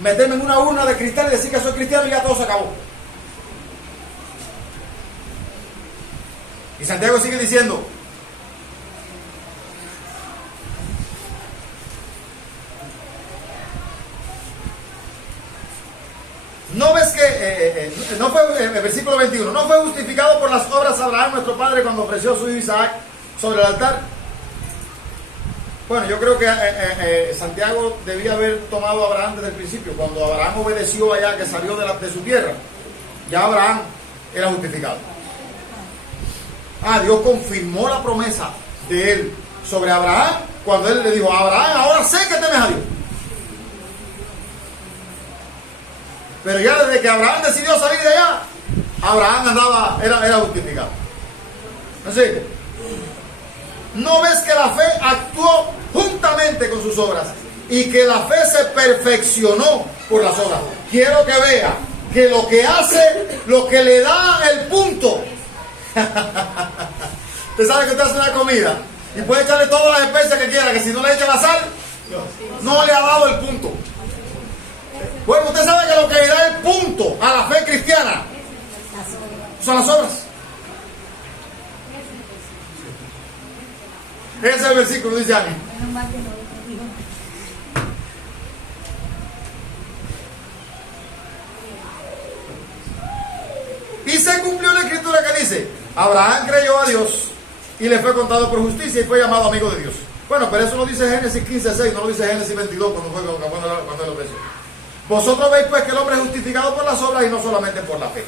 meterme en una urna de cristal y decir que soy cristiano y ya todo se acabó. Y Santiago sigue diciendo: ¿no ves que, no fue, versículo 21, no fue justificado por las obras Abraham nuestro padre cuando ofreció a su hijo Isaac sobre el altar? Bueno, yo creo que Santiago debía haber tomado a Abraham desde el principio. Cuando Abraham obedeció allá, que salió de su tierra, ya Abraham era justificado. Dios confirmó la promesa de él sobre Abraham cuando él le dijo: Abraham, ahora sé que temes a Dios. Pero ya desde que Abraham decidió salir de allá, Abraham era justificado. Así, ¿no ves que la fe actuó juntamente con sus obras y que la fe se perfeccionó por las obras? Quiero que vea que lo que hace, lo que le da el punto. Usted sabe que usted hace una comida y puede echarle todas las especias que quiera, que si no le echa la sal, no le ha dado el punto. Bueno, usted sabe que lo que le da el punto a la fe cristiana son las obras. Ese es el versículo, dice Ani. Y se cumplió la escritura que dice: Abraham creyó a Dios y le fue contado por justicia y fue llamado amigo de Dios. Bueno, pero eso lo dice Génesis 15:6, no lo dice Génesis 22 cuando lo ofreció. Vosotros veis pues que el hombre es justificado por las obras y no solamente por la fe.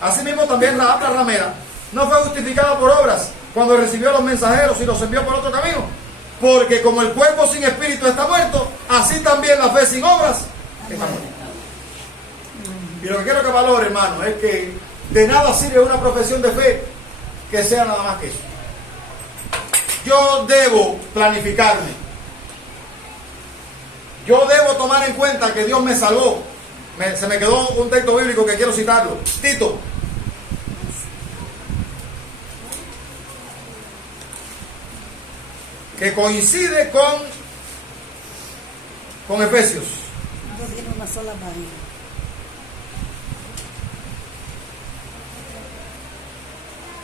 Asimismo también Rahab la ramera no fue justificada por obras cuando recibió a los mensajeros y los envió por otro camino. Porque como el cuerpo sin espíritu está muerto, así también la fe sin obras está muerta. Y lo que quiero que valore, hermano, es que de nada sirve una profesión de fe que sea nada más que eso. Yo debo planificarme. Yo debo tomar en cuenta que Dios me salvó. Se me quedó un texto bíblico que quiero citarlo. Tito. Que coincide con Efesios. Dios tiene una sola María.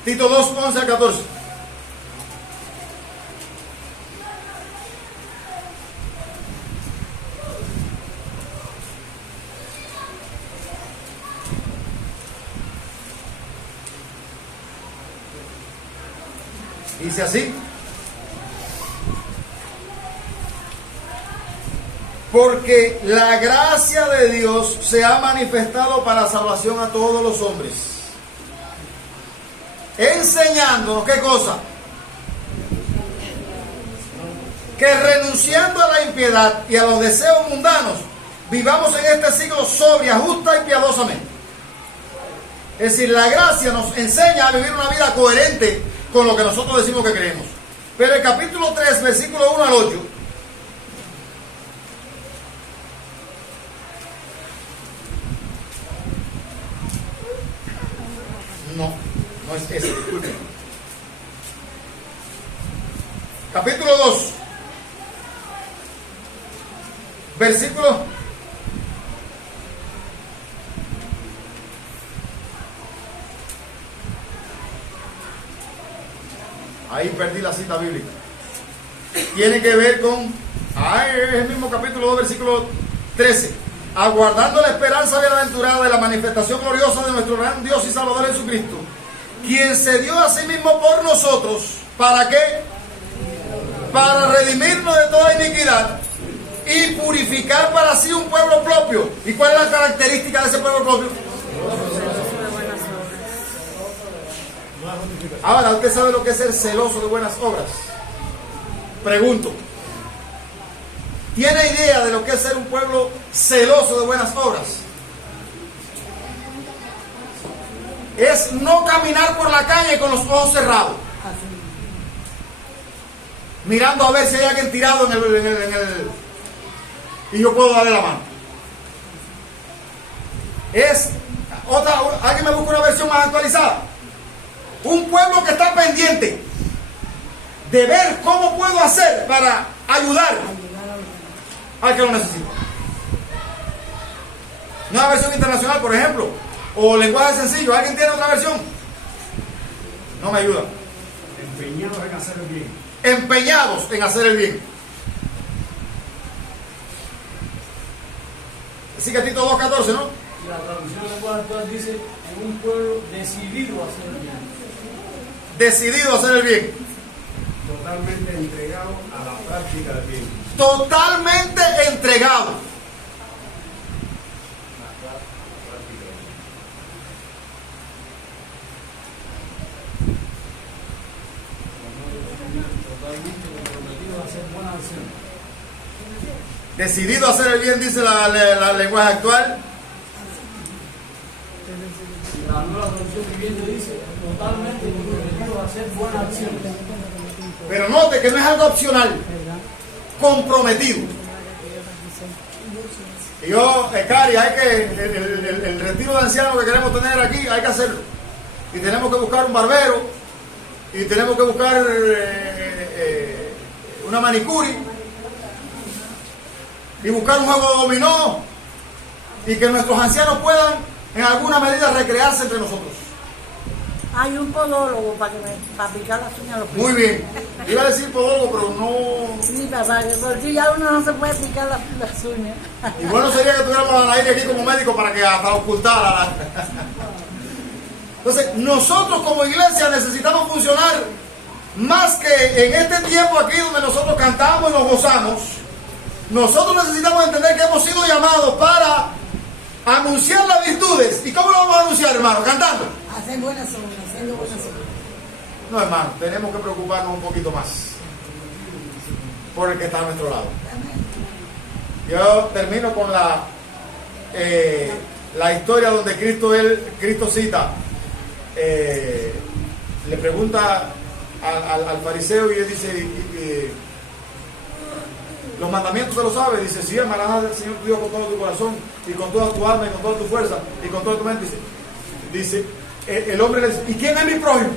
Tito 2, 11 a 14. Dice así: porque la gracia de Dios se ha manifestado para salvación a todos los hombres, enseñándonos, ¿qué cosa? Que renunciando a la impiedad y a los deseos mundanos, vivamos en este siglo sobria, justa y piadosamente. Es decir, la gracia nos enseña a vivir una vida coherente con lo que nosotros decimos que creemos. Pero el capítulo 3, versículo 1 al 8, no es ese, disculpen. Capítulo 2, versículo ahí perdí la cita bíblica. Tiene que ver con, es el mismo capítulo 2, versículo 13. Aguardando la esperanza bienaventurada de la manifestación gloriosa de nuestro gran Dios y Salvador Jesucristo, quien se dio a sí mismo por nosotros. ¿Para qué? Para redimirnos de toda iniquidad y purificar para sí un pueblo propio. ¿Y cuál es la característica de ese pueblo propio? Ahora, ¿usted sabe lo que es ser celoso de buenas obras? Pregunto. ¿Tiene idea de lo que es ser un pueblo celoso de buenas obras? Es no caminar por la calle con los ojos cerrados, mirando a ver si hay alguien tirado en el y yo puedo darle la mano. Alguien me busca una versión más actualizada. Un pueblo que está pendiente de ver cómo puedo hacer para ayudar al que lo necesita. Una versión internacional, por ejemplo, o lenguaje sencillo. ¿Alguien tiene otra versión? No me ayuda. Empeñados en hacer el bien. Empeñados en hacer el bien. Así que Tito 2:14, ¿no? Y la traducción del lenguaje actual dice: en un pueblo decidido a hacer el bien. Decidido a hacer el bien. Totalmente entregado a la práctica del bien. Totalmente entregado. Totalmente comprometido a hacer buenas acciones. Decidido a hacer el bien, dice la lenguaje actual. Y la nueva traducción viviente dice: totalmente comprometido a hacer buenas acciones. Pero note que no es algo opcional. Comprometido. Y yo, Cari, hay que el retiro de ancianos que queremos tener aquí, hay que hacerlo. Y tenemos que buscar un barbero. Y tenemos que buscar una manicuri. Y buscar un juego de dominó. Y que nuestros ancianos puedan en alguna medida recrearse entre nosotros. Hay un podólogo para picar las uñas a los pies. Muy bien. Iba a decir podólogo, pero no. Sí, papá, porque ya uno no se puede picar las uñas. Y bueno sería que tuviéramos a Nair aquí como médico para que hasta ocultara. Entonces, nosotros como iglesia necesitamos funcionar más que en este tiempo aquí donde nosotros cantamos y nos gozamos. Nosotros necesitamos entender que hemos sido llamados para anunciar las virtudes. ¿Y cómo lo vamos a anunciar, hermano? Cantando. Hacer buenas obras, haciendo buenas obras. No, hermano, tenemos que preocuparnos un poquito más por el que está a nuestro lado. Yo termino con la historia donde Cristo cita, le pregunta al fariseo y él dice, los mandamientos te lo sabes, dice, sí, amarás al Señor tu Dios con todo tu corazón y con toda tu alma y con toda tu fuerza y con toda tu mente. Dice el hombre le dice, ¿y quién es mi prójimo?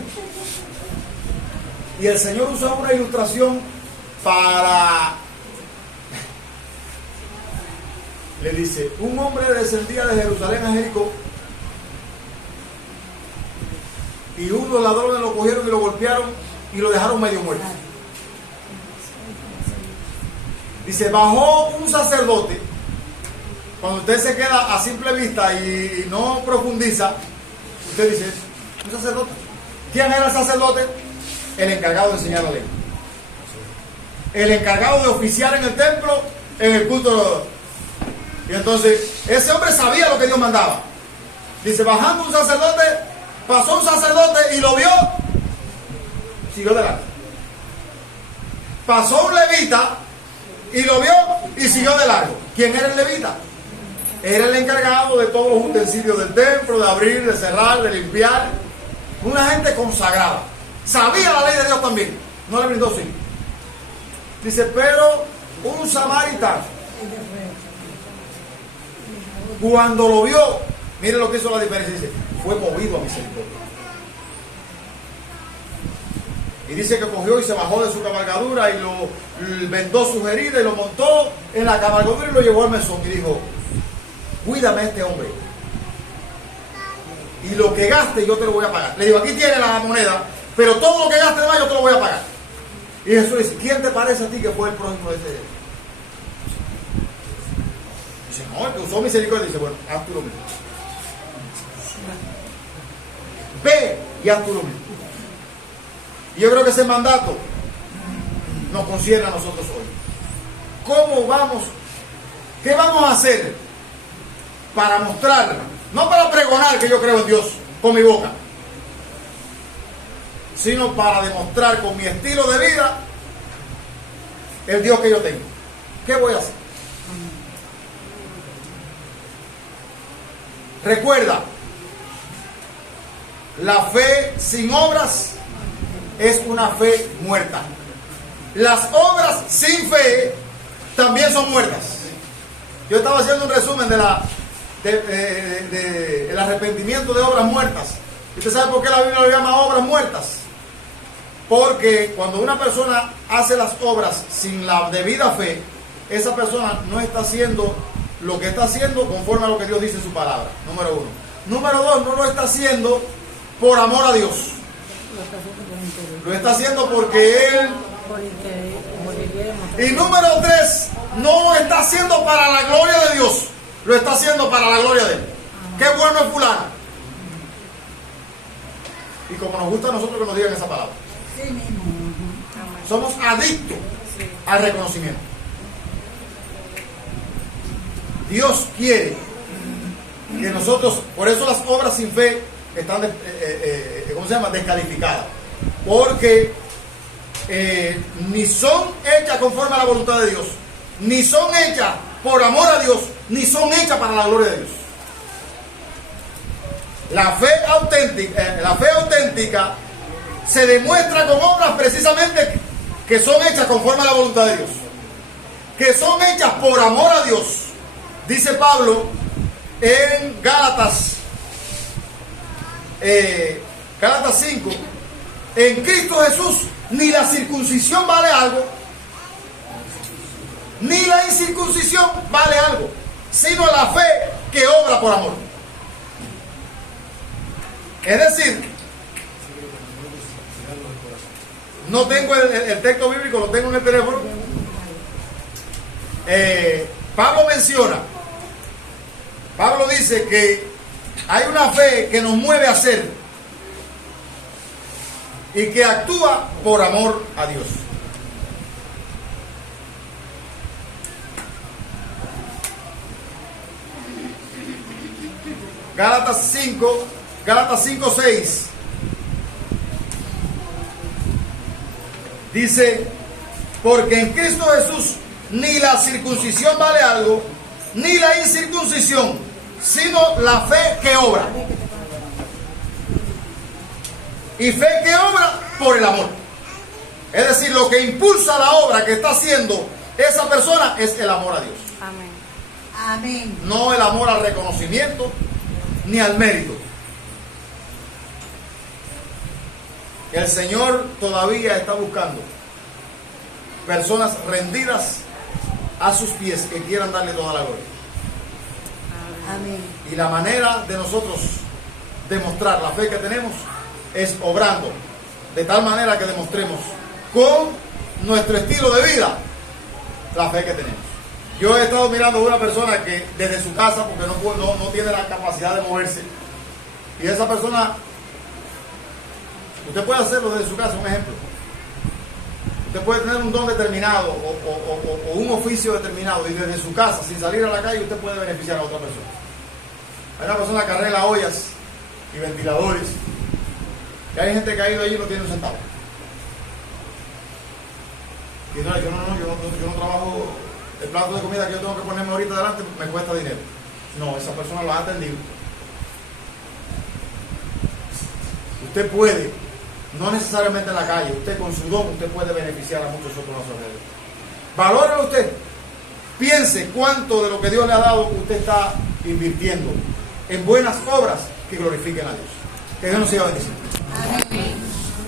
Y el Señor usa una ilustración para... Le dice, un hombre descendía de Jerusalén a Jericó y unos ladrones lo cogieron y lo golpearon y lo dejaron medio muerto. Dice, bajó un sacerdote. Cuando usted se queda a simple vista y no profundiza, usted dice, un sacerdote. ¿Quién era el sacerdote? El encargado de enseñar la ley. El encargado de oficiar en el templo, en el culto. Y entonces, ese hombre sabía lo que Dios mandaba. Dice, bajando un sacerdote, pasó un sacerdote y lo vio, siguió delante. Pasó un levita y lo vio y siguió de largo. ¿Quién era el levita? Era el encargado de todos los utensilios del templo, de abrir, de cerrar, de limpiar. Una gente consagrada. Sabía la ley de Dios también. No le brindó sí. Dice, pero un samaritano, cuando lo vio, mire lo que hizo la diferencia. Dice, fue movido a misericordia. Y dice que cogió y se bajó de su cabalgadura y lo vendó sus heridas y lo montó en la cabalgadura y lo llevó al mesón y dijo, cuídame a este hombre y lo que gaste yo te lo voy a pagar. Le digo, aquí tiene la moneda, pero todo lo que gaste de más yo te lo voy a pagar. Y Jesús dice, ¿quién te parece a ti que fue el prójimo de ese? Dice, no, el que usó misericordia. Dice, bueno, haz tú lo mismo. Ve y haz tú lo mismo. Y yo creo que ese mandato nos concierne a nosotros hoy. ¿Cómo vamos? ¿Qué vamos a hacer para mostrar, no para pregonar que yo creo en Dios con mi boca, sino para demostrar con mi estilo de vida el Dios que yo tengo? ¿Qué voy a hacer? Recuerda, la fe sin obras es una fe muerta. Las obras sin fe también son muertas. Yo estaba haciendo un resumen de el arrepentimiento de obras muertas. ¿Y usted sabe por qué la Biblia lo llama obras muertas? Porque cuando una persona hace las obras sin la debida fe, esa persona no está haciendo lo que está haciendo conforme a lo que Dios dice en su palabra, número uno. Número dos, no lo está haciendo por amor a Dios. Lo está haciendo porque Él... Y número tres, no lo está haciendo para la gloria de Dios. Lo está haciendo para la gloria de Él. Qué bueno es fulano. Y como nos gusta a nosotros que nos digan esa palabra. Somos adictos al reconocimiento. Dios quiere que nosotros, por eso las obras sin fe están, ¿cómo se llama?, descalificadas. Porque ni son hechas conforme a la voluntad de Dios, ni son hechas por amor a Dios, ni son hechas para la gloria de Dios. La fe auténtica se demuestra con obras precisamente que son hechas conforme a la voluntad de Dios, que son hechas por amor a Dios. Dice Pablo en Gálatas 5, en Cristo Jesús ni la circuncisión vale algo, ni la incircuncisión vale algo, sino la fe que obra por amor. Es decir, no tengo el texto bíblico, lo tengo en el teléfono. Pablo dice que hay una fe que nos mueve a hacer y que actúa por amor a Dios. Gálatas 5:6 dice: porque en Cristo Jesús ni la circuncisión vale algo, ni la incircuncisión, sino la fe que obra. Y fe que obra por el amor. Es decir, lo que impulsa la obra que está haciendo esa persona es el amor a Dios. Amén. Amén. No el amor al reconocimiento ni al mérito. El Señor todavía está buscando personas rendidas a sus pies que quieran darle toda la gloria. Amén. Y la manera de nosotros demostrar la fe que tenemos es obrando de tal manera que demostremos con nuestro estilo de vida la fe que tenemos. Yo he estado mirando a una persona que desde su casa, porque no tiene la capacidad de moverse, y esa persona, usted puede hacerlo desde su casa, un ejemplo. Usted puede tener un don determinado o un oficio determinado, y desde su casa, sin salir a la calle, usted puede beneficiar a otra persona. Hay una persona que arregla ollas y ventiladores, y hay gente que ha ido allí y no tiene un centavo. Y no, yo no trabajo, el plato de comida que yo tengo que ponerme ahorita delante me cuesta dinero. No, esa persona lo ha atendido. Usted puede, no necesariamente en la calle, usted con su don, usted puede beneficiar a muchos otros a su alrededor. Valórelo usted. Piense cuánto de lo que Dios le ha dado usted está invirtiendo en buenas obras que glorifiquen a Dios. Que Dios nos siga bendiciendo. Amén.